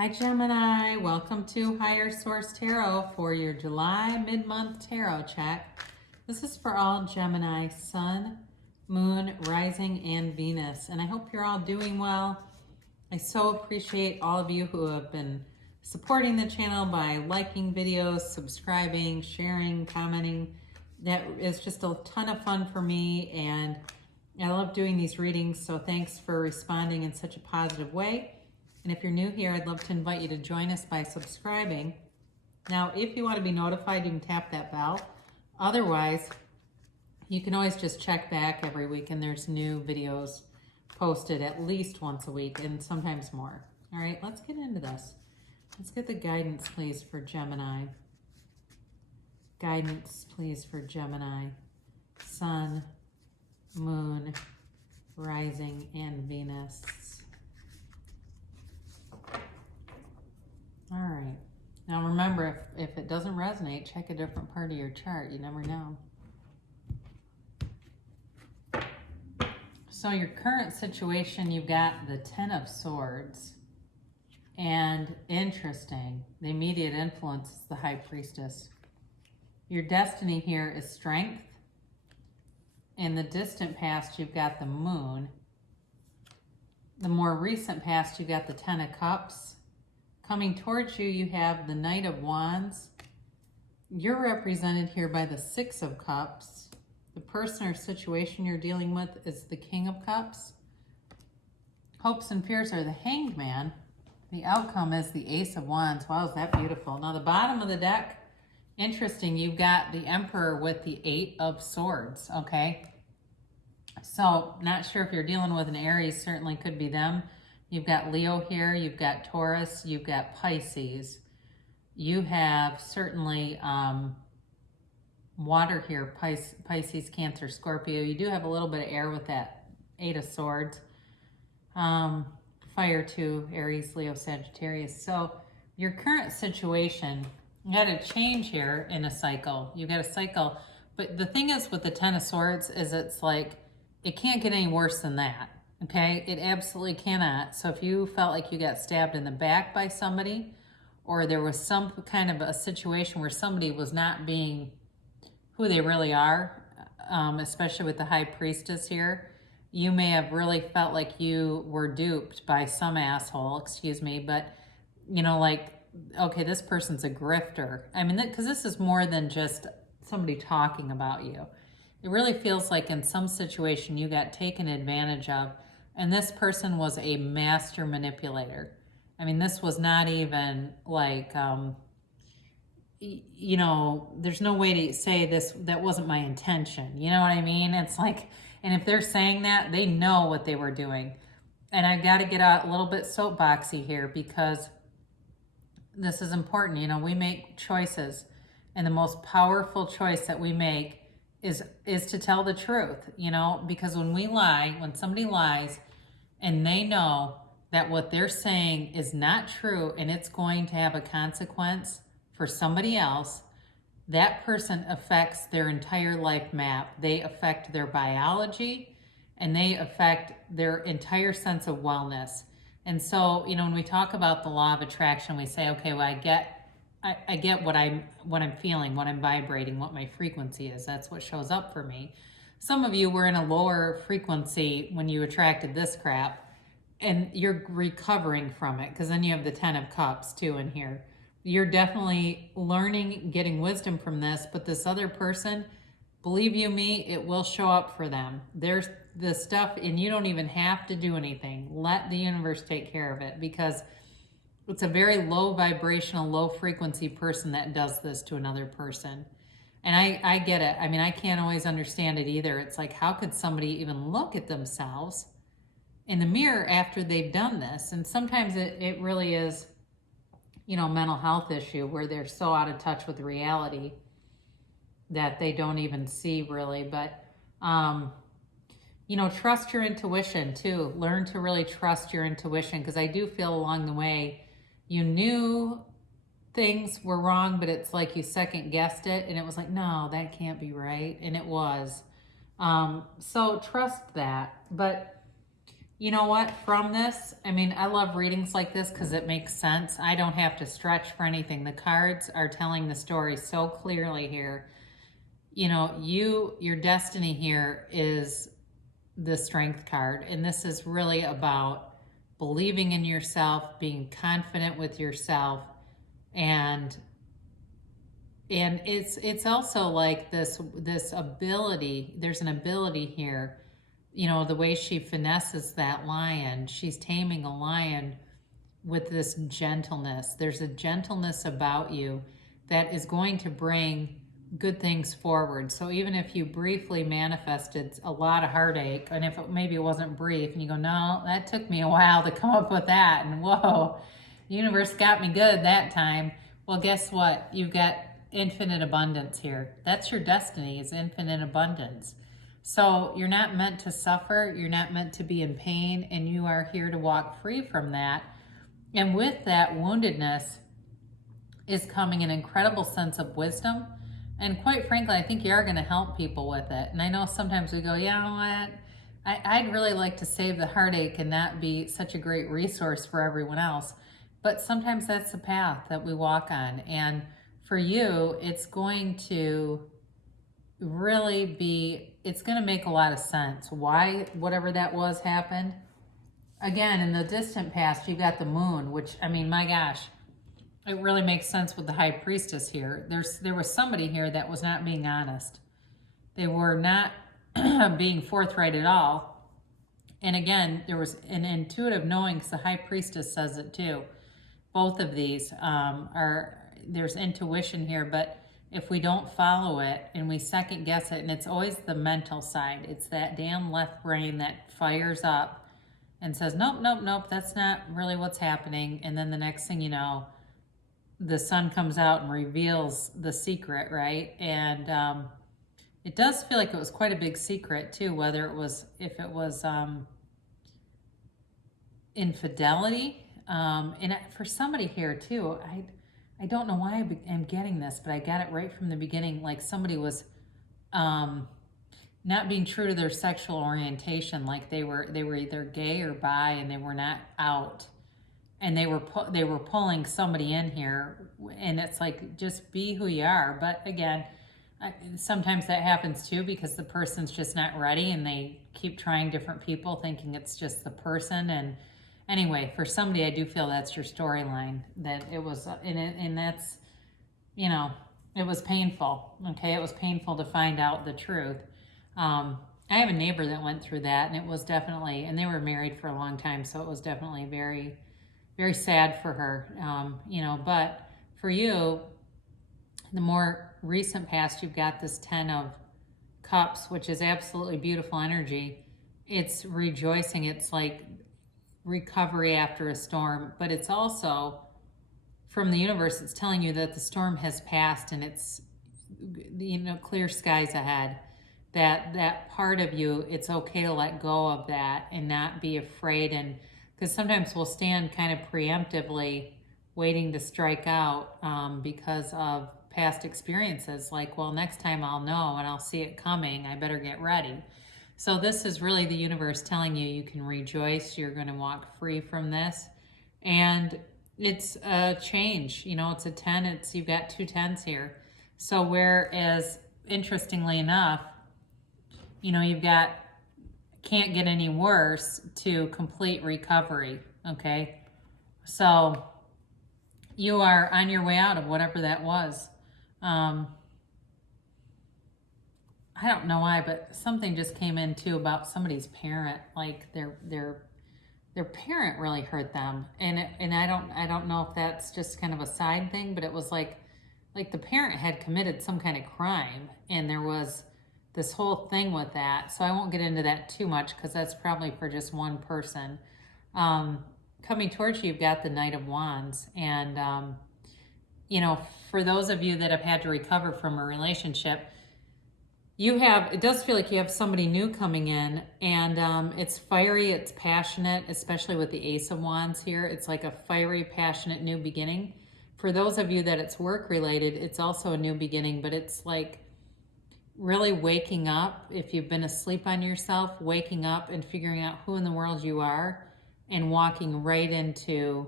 Hi Gemini, welcome to Higher Source Tarot for your July mid-month tarot check. This is for all Gemini, Sun, Moon, Rising, and Venus. And I hope you're all doing well. I so appreciate all of you who have been supporting the channel by liking videos, subscribing, sharing, commenting. That is just a ton of fun for me, and I love doing these readings, so thanks for responding in such a positive way. And if you're new here, I'd love to invite you to join us by subscribing. Now, if you want to be notified, you can tap that bell. Otherwise, you can always just check back every week, and there's new videos posted at least once a week and sometimes more. All right, let's get into this. Let's get the guidance, please, for Gemini. Guidance, please, for Gemini, Sun, Moon, Rising, and Venus. All right. Now remember, if it doesn't resonate, check a different part of your chart. You never know. So your current situation, you've got the Ten of Swords. And interesting, the immediate influence is the High Priestess. Your destiny here is strength. In the distant past, you've got the Moon. The more recent past, you've got the Ten of Cups. Coming towards you, you have the Knight of Wands. You're represented here by the Six of Cups. The person or situation you're dealing with is the King of Cups. Hopes and fears are the Hanged Man. The outcome is the Ace of Wands. Wow, is that beautiful. Now the bottom of the deck, interesting, you've got the Emperor with the Eight of Swords, okay? So, not sure if you're dealing with an Aries, certainly could be them. You've got Leo here, you've got Taurus, you've got Pisces. You have certainly water here, Pisces, Cancer, Scorpio. You do have a little bit of air with that Eight of Swords. Fire too, Aries, Leo, Sagittarius. So your current situation, you got a change here in a cycle. You got a cycle, but the thing is with the Ten of Swords is it's like, it can't get any worse than that. Okay, it absolutely cannot. So if you felt like you got stabbed in the back by somebody, or there was some kind of a situation where somebody was not being who they really are, especially with the High Priestess here, you may have really felt like you were duped by some asshole, excuse me, but, you know, like, okay, this person's a grifter. I mean, because this is more than just somebody talking about you. It really feels like in some situation you got taken advantage of, and this person was a master manipulator. I mean, this was not even like, you know, there's no way to say this, that wasn't my intention. You know what I mean? It's like, and if they're saying that, they know what they were doing. And I've got to get out a little bit soapboxy here because this is important. You know, we make choices, and the most powerful choice that we make is to tell the truth, you know, because when we lie, when somebody lies and they know that what they're saying is not true and it's going to have a consequence for somebody else, that person affects their entire life map. They affect their biology and they affect their entire sense of wellness. And so, you know, when we talk about the law of attraction, we say, okay, well, I get what I'm feeling, what I'm vibrating, what my frequency is. That's what shows up for me. Some of you were in a lower frequency when you attracted this crap, and you're recovering from it, because then you have the Ten of Cups too in here. You're definitely learning, getting wisdom from this, but this other person, believe you me, it will show up for them. There's the stuff, and you don't even have to do anything. Let the universe take care of it, because it's a very low vibrational, low frequency person that does this to another person. And I get it. I mean, I can't always understand it either. It's like, how could somebody even look at themselves in the mirror after they've done this? And sometimes it really is, you know, mental health issue where they're so out of touch with reality that they don't even see really. But, you know, trust your intuition too. Learn to really trust your intuition, because I do feel along the way you knew things were wrong, but it's like you second guessed it and it was like, no, that can't be right. And it was. So trust that. But You know what? From this, I mean, I love readings like this because it makes sense. I don't have to stretch for anything. The cards are telling the story so clearly here. You know, your destiny here is the Strength card, and this is really about believing in yourself, being confident with yourself, and it's also like this ability. There's an ability here, you know, the way she finesses that lion. She's taming a lion with this gentleness. There's a gentleness about you that is going to bring good things forward. So even if you briefly manifested a lot of heartache, and if maybe it wasn't brief, and you go, no, that took me a while to come up with that, and whoa, the universe got me good that time. Well, guess what? You've got infinite abundance here. That's your destiny, is infinite abundance. So you're not meant to suffer, you're not meant to be in pain, and you are here to walk free from that. And with that woundedness is coming an incredible sense of wisdom. And quite frankly, I think you are going to help people with it. And I know sometimes we go, yeah, what? I'd really like to save the heartache and not be such a great resource for everyone else. But sometimes that's the path that we walk on. And for you, it's going to really be, it's going to make a lot of sense why whatever that was happened. Again, in the distant past, you got the moon, which, I mean, my gosh, it really makes sense with the high priestess here. There was somebody here that was not being honest. They were not being forthright at all. And again, there was an intuitive knowing, because the high priestess says it too. Both of these there's intuition here, but if we don't follow it and we second guess it, and it's always the mental side, it's that damn left brain that fires up and says, nope, nope, nope, that's not really what's happening. And then the next thing you know, the sun comes out and reveals the secret, right? And it does feel like it was quite a big secret too, whether it was, if it was infidelity. And for somebody here too, I don't know why I'm getting this, but I got it right from the beginning. Like somebody was not being true to their sexual orientation. Like they were either gay or bi, and they were not out. And they were pulling somebody in here, and it's like, just be who you are. But again, sometimes that happens too, because the person's just not ready, and they keep trying different people, thinking it's just the person. And anyway, for somebody, I do feel that's your storyline. That it was, and that's, you know, it was painful. Okay, it was painful to find out the truth. I have a neighbor that went through that, and it was definitely, and they were married for a long time, so it was definitely very, very sad for her, you know. But for you, the more recent past, you've got this 10 of Cups, which is absolutely beautiful energy. It's rejoicing. It's like recovery after a storm, but it's also from the universe. It's telling you that the storm has passed, and it's, you know, clear skies ahead. That part of you, it's okay to let go of that and not be afraid. And because sometimes we'll stand kind of preemptively waiting to strike out because of past experiences. Like, well, next time I'll know and I'll see it coming. I better get ready. So this is really the universe telling you you can rejoice. You're going to walk free from this. And it's a change. You know, it's a 10. You've got 2 10s here. So whereas, interestingly enough, you know, you've got can't get any worse to complete recovery, okay? So you are on your way out of whatever that was. I don't know why, but something just came in too about somebody's parent, like their parent really hurt them. And I don't know if that's just kind of a side thing, but it was like the parent had committed some kind of crime, and there was this whole thing with that. So I won't get into that too much, because that's probably for just one person. Coming towards you, you've got the Knight of Wands. And, you know, for those of you that have had to recover from a relationship, it does feel like you have somebody new coming in, and it's fiery, it's passionate, especially with the Ace of Wands here. It's like a fiery, passionate new beginning. For those of you that it's work related, it's also a new beginning, but it's like really waking up, if you've been asleep on yourself, waking up and figuring out who in the world you are and walking right into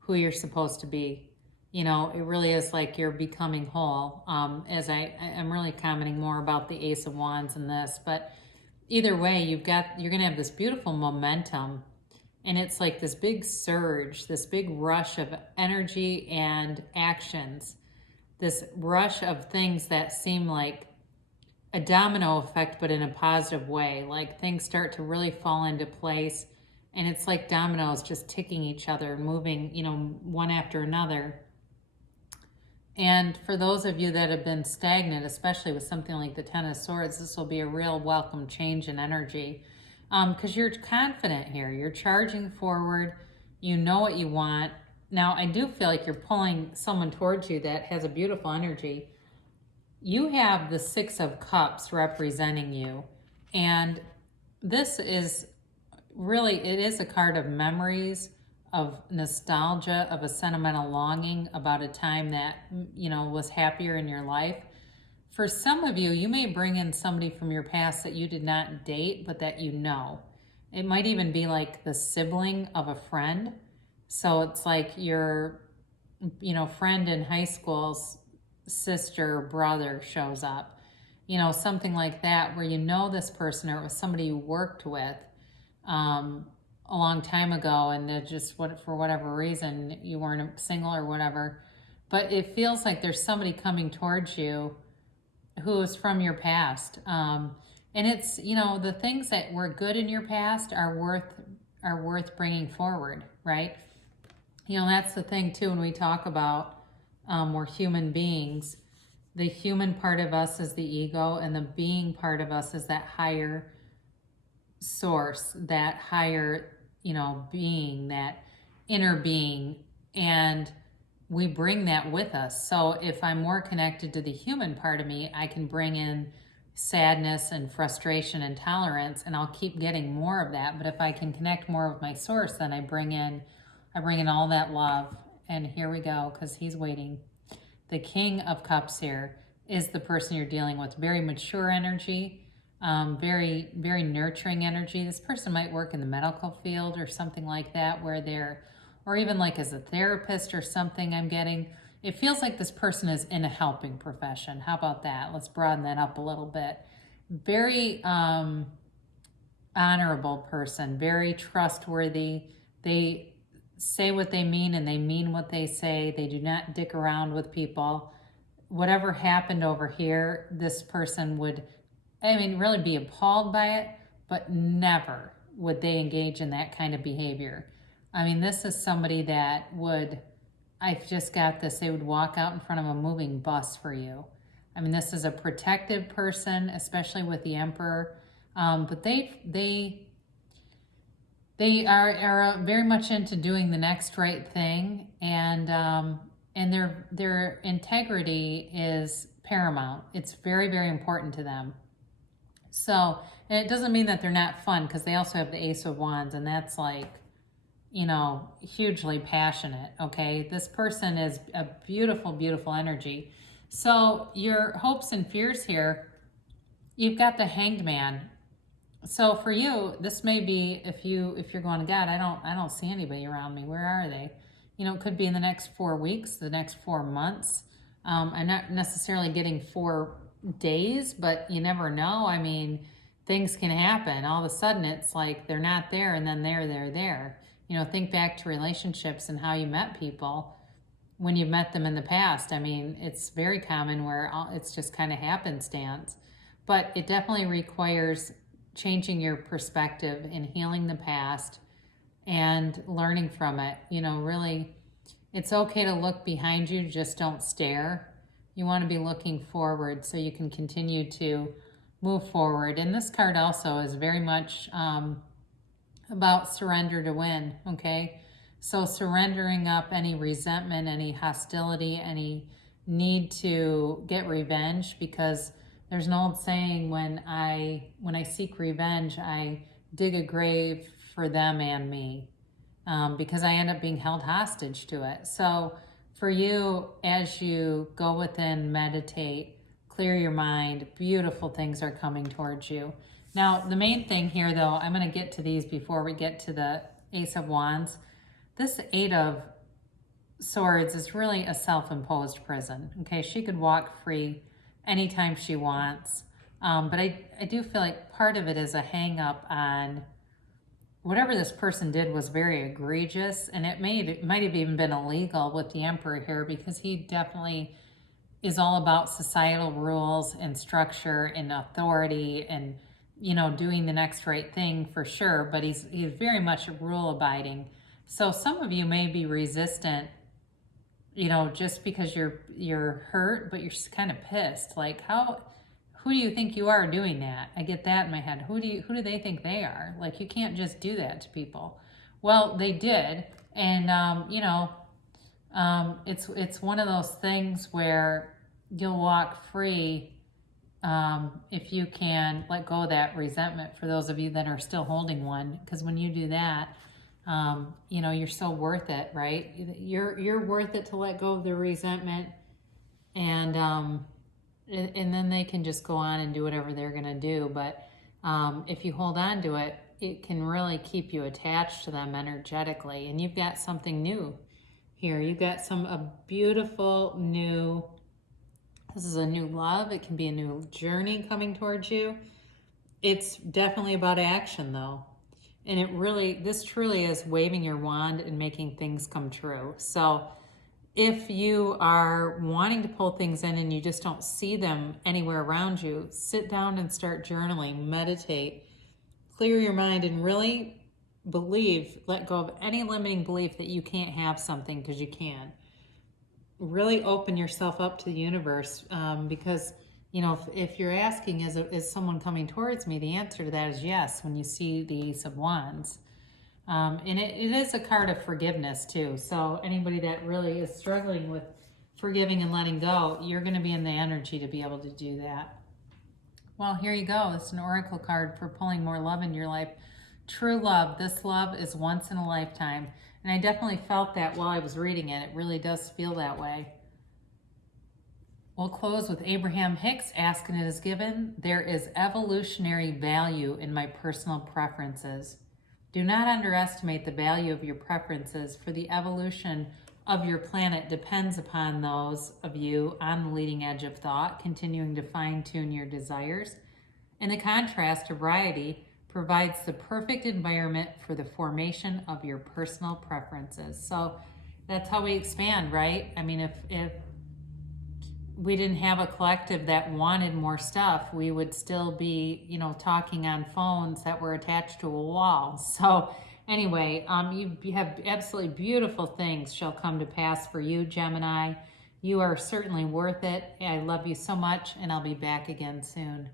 who you're supposed to be. You know, it really is like you're becoming whole. As I'm really commenting more about the Ace of Wands in this, but either way, you're going to have this beautiful momentum, and it's like this big surge, this big rush of energy and actions, this rush of things that seem like a domino effect, but in a positive way. Like things start to really fall into place, and it's like dominoes just ticking each other, moving, you know, one after another. And for those of you that have been stagnant, especially with something like the Ten of Swords, this will be a real welcome change in energy, because you're confident here. You're charging forward. You know what you want. Now, I do feel like you're pulling someone towards you that has a beautiful energy. You have the Six of Cups representing you. And this is really, it is a card of memories, of nostalgia, of a sentimental longing about a time that, you know, was happier in your life. For some of you, you may bring in somebody from your past that you did not date, but that you know. It might even be like the sibling of a friend. So it's like your, you know, friend in high school's sister or brother shows up. You know, something like that, where you know this person, or it was somebody you worked with a long time ago, and it just, for whatever reason, you weren't single or whatever. But it feels like there's somebody coming towards you who is from your past. And it's, you know, the things that were good in your past are worth bringing forward, right? You know, that's the thing too, when we talk about we're human beings. The human part of us is the ego, and the being part of us is that higher source, that higher, you know, being, that inner being. And we bring that with us. So if I'm more connected to the human part of me, I can bring in sadness and frustration and tolerance, and I'll keep getting more of that. But if I can connect more with my source, then I bring in all that love. And here we go, because he's waiting. The King of Cups here is the person you're dealing with. Very mature energy, very, very nurturing energy. This person might work in the medical field or something like that, where they're, or even like as a therapist or something. I'm getting, it feels like this person is in a helping profession. How about that? Let's broaden that up a little bit. Very honorable person, very trustworthy. They say what they mean, and they mean what they say. They do not dick around with people. Whatever happened over here, this person would, I mean, really be appalled by it, but never would they engage in that kind of behavior. I mean, this is somebody that would, I've just got this, they would walk out in front of a moving bus for you. I mean, this is a protective person, especially with the Emperor. But they are very much into doing the next right thing, and their integrity is paramount. It's very, very important to them. So, and it doesn't mean that they're not fun, because they also have the Ace of Wands, and that's like, you know, hugely passionate, okay? This person is a beautiful, beautiful energy. So your hopes and fears here, you've got the Hanged Man. So for you, this may be, if you're going, God, I don't see anybody around me. Where are they? You know, it could be in the next 4 weeks, the next 4 months. I'm not necessarily getting 4 days, but you never know. I mean, things can happen. All of a sudden, it's like they're not there, and then they're there. You know, think back to relationships and how you met people when you've met them in the past. I mean, it's very common where it's just kind of happenstance, but it definitely requires changing your perspective and healing the past and learning from it. You know, really, it's okay to look behind you, just don't stare. You want to be looking forward so you can continue to move forward. And this card also is very much about surrender to win, okay? So surrendering up any resentment, any hostility, any need to get revenge, because there's an old saying, when I seek revenge, I dig a grave for them and me, because I end up being held hostage to it. So for you, as you go within, meditate, Clear your mind. Beautiful things are coming towards you. Now, the main thing here, though, I'm going to get to these before we get to the Ace of Wands. This Eight of Swords is really a self-imposed prison. Okay, she could walk free anytime she wants. But I do feel like part of it is a hang-up on whatever this person did was very egregious, and it might have even been illegal with the Emperor here, because he definitely is all about societal rules and structure and authority and, you know, doing the next right thing for sure, but he's very much rule abiding. So some of you may be resistant, you know, just because you're hurt, but you're kind of pissed. Like, who do you think you are doing that? I get that in my head. Who do they think they are? Like, you can't just do that to people. Well, they did, and you know, it's one of those things where you'll walk free if you can let go of that resentment. For those of you that are still holding one, because when you do that, you know, you're so worth it, right? You're worth it to let go of the resentment, and then they can just go on and do whatever they're going to do. But if you hold on to it, it can really keep you attached to them energetically. And you've got something new here. You've got a beautiful new, this is a new love. It can be a new journey coming towards you. It's definitely about action, though. And this truly is waving your wand and making things come true. So if you are wanting to pull things in and you just don't see them anywhere around you, sit down and start journaling, meditate, clear your mind, and really let go of any limiting belief that you can't have something, because you can. Really open yourself up to the universe, because, you know, if you're asking, is someone coming towards me, the answer to that is yes, when you see the Ace of Wands. And it is a card of forgiveness too. So anybody that really is struggling with forgiving and letting go, you're going to be in the energy to be able to do that. Well, here you go. It's an oracle card for pulling more love in your life. True love. This love is once in a lifetime. And I definitely felt that while I was reading it. It really does feel that way. We'll close with Abraham Hicks. Ask and it is given. There is evolutionary value in my personal preferences. Do not underestimate the value of your preferences, for the evolution of your planet depends upon those of you on the leading edge of thought, continuing to fine-tune your desires. In the contrast, variety provides the perfect environment for the formation of your personal preferences. So that's how we expand, right? I mean, if we didn't have a collective that wanted more stuff, we would still be, you know, talking on phones that were attached to a wall. So anyway, you have absolutely beautiful things shall come to pass for you, Gemini. You are certainly worth it. I love you so much, and I'll be back again soon.